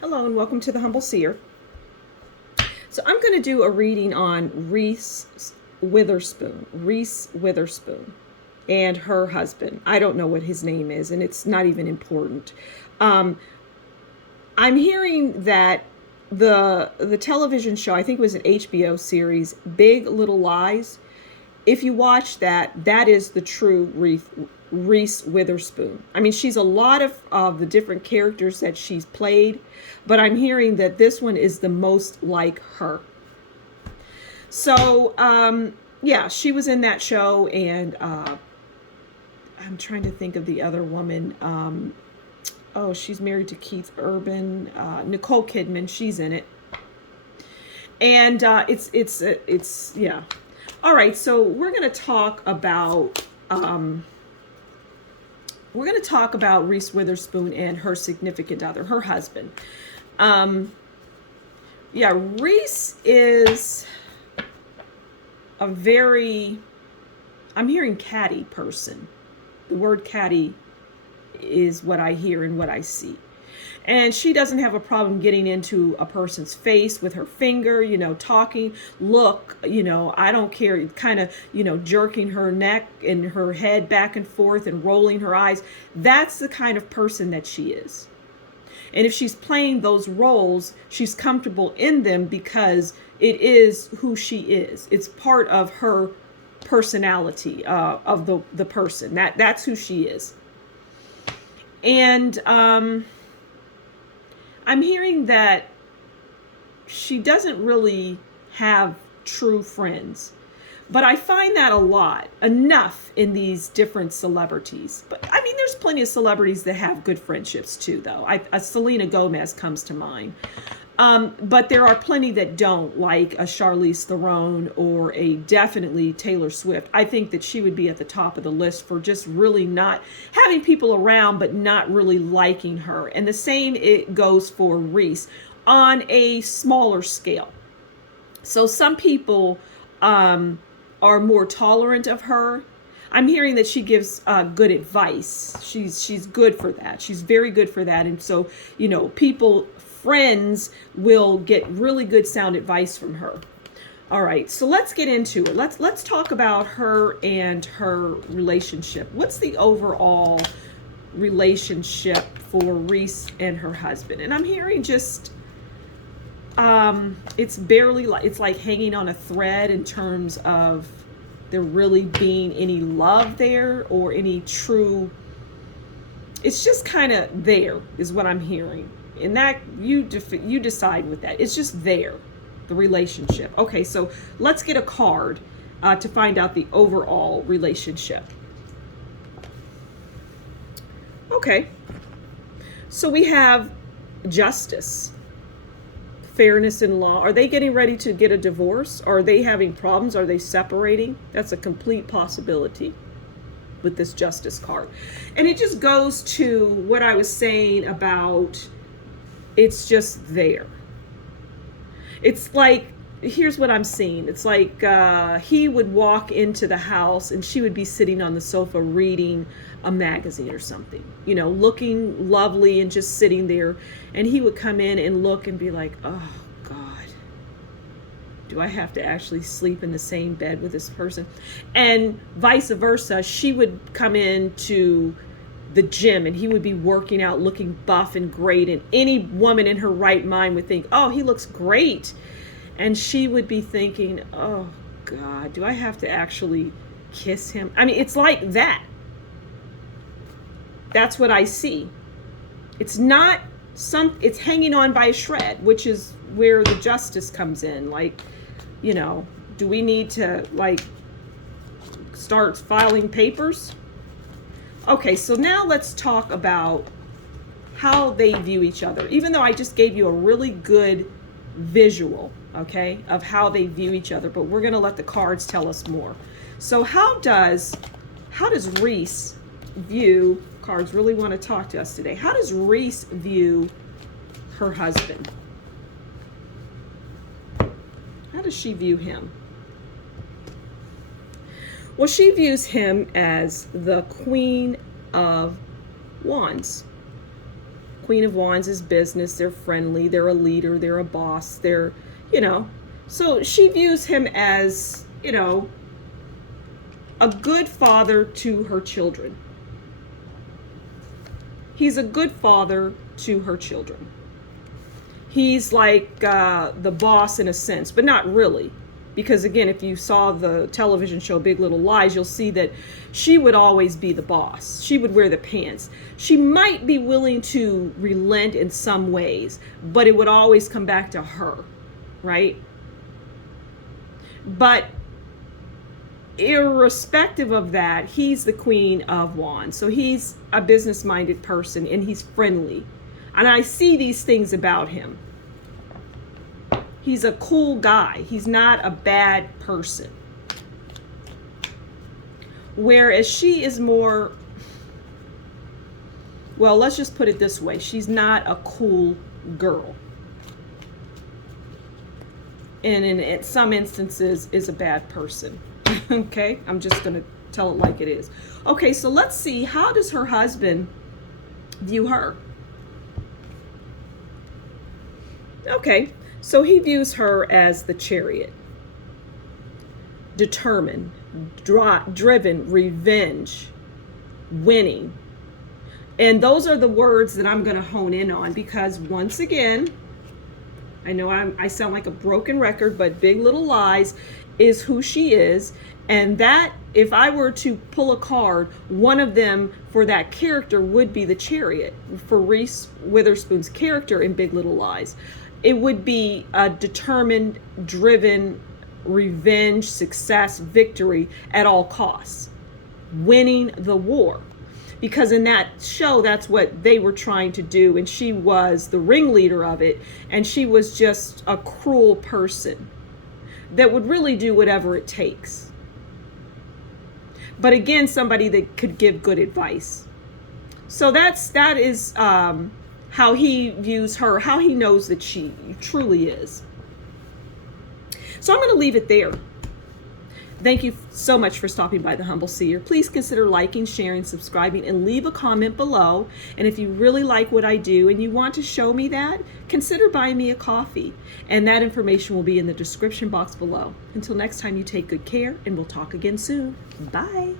Hello and welcome to the Humble Seer. So I'm going to do a reading on Reese Witherspoon, and her husband. I don't know what his name is, and it's not even important. Um, I'm hearing that the television show, I think it was an HBO series, Big Little Lies. If you watch that, that is the true Reese Witherspoon. I mean, she's a lot of the different characters that she's played, but I'm hearing that this one is the most like her. So, yeah, she was in that show, and I'm trying to think of the other woman. Oh, she's married to Keith Urban. Nicole Kidman, she's in it, and it's yeah. All right, so we're going to talk about Reese Witherspoon and her significant other, her husband. Yeah, Reese is a very, I'm hearing catty person. The word catty is what I hear and what I see. And she doesn't have a problem getting into a person's face with her finger, talking, look, I don't care, kind of, jerking her neck and her head back and forth and rolling her eyes. That's the kind of person that she is. And if she's playing those roles, she's comfortable in them because it is who she is. It's part of her personality, of the person. That's who she is. And I'm hearing that she doesn't really have true friends. But I find that enough in these different celebrities. But I mean, there's plenty of celebrities that have good friendships too, though. Selena Gomez comes to mind. But there are plenty that don't, like a Charlize Theron or a definitely Taylor Swift. I think that she would be at the top of the list for just really not having people around, but not really liking her. And the same it goes for Reese on a smaller scale. So some people are more tolerant of her. I'm hearing that she gives good advice. She's good for that. She's very good for that. And so, friends will get really good sound advice from her. All right, so let's get into it. Let's talk about her and her relationship. What's the overall relationship for Reese and her husband? And I'm hearing just it's like hanging on a thread in terms of there really being any love there or any true. It's just kind of there is what I'm hearing. And that you decide with that. It's just there, the relationship. Okay, so let's get a card to find out the overall relationship. Okay, so we have justice, fairness in law. Are they getting ready to get a divorce? Are they having problems? Are they separating? That's a complete possibility with this justice card. And it just goes to what I was saying about it's just there. It's like, here's what I'm seeing. It's like he would walk into the house and she would be sitting on the sofa reading a magazine or something, looking lovely and just sitting there. And he would come in and look and be like, oh, God, do I have to actually sleep in the same bed with this person? And vice versa, she would come into the gym and he would be working out looking buff and great, and any woman in her right mind would think, oh, he looks great, and she would be thinking, oh God, do I have to actually kiss him? I mean, it's like that. That's what I see. It's not it's hanging on by a shred, which is where the justice comes in. Like, do we need to start filing papers? Okay, so now let's talk about how they view each other. Even though I just gave you a really good visual, okay, of how they view each other, but we're going to let the cards tell us more. So how does Reese view, cards really want to talk to us today. How does Reese view her husband? How does she view him? Well, she views him as the Queen of Wands. Queen of Wands is business. They're friendly. They're a leader. They're a boss. They're, so she views him as, a good father to her children. He's a good father to her children. He's like the boss in a sense, but not really. Because again, if you saw the television show Big Little Lies, you'll see that she would always be the boss. She would wear the pants. She might be willing to relent in some ways, but it would always come back to her, right? But irrespective of that, he's the Queen of Wands. So he's a business-minded person, and he's friendly. And I see these things about him. He's a cool guy. He's not a bad person. Whereas she is more, well, let's just put it this way. She's not a cool girl. And in some instances is a bad person. Okay? I'm just going to tell it like it is. Okay, so let's see. How does her husband view her? Okay. So he views her as the Chariot. Determined, driven, revenge, winning. And those are the words that I'm going to hone in on, because once again, I know I sound like a broken record, but Big Little Lies is who she is. And that, if I were to pull a card, one of them for that character would be the Chariot, for Reese Witherspoon's character in Big Little Lies. It would be a determined, driven, revenge, success, victory at all costs. Winning the war. Because in that show, that's what they were trying to do. And she was the ringleader of it. And she was just a cruel person that would really do whatever it takes. But again, somebody that could give good advice. So that is how he views her, how he knows that she truly is. So I'm going to leave it there. Thank you so much for stopping by the Humble Seer. Please consider liking, sharing, subscribing, and leave a comment below. And if you really like what I do and you want to show me that, consider buying me a coffee. And that information will be in the description box below. Until next time, you take good care, and we'll talk again soon. Bye.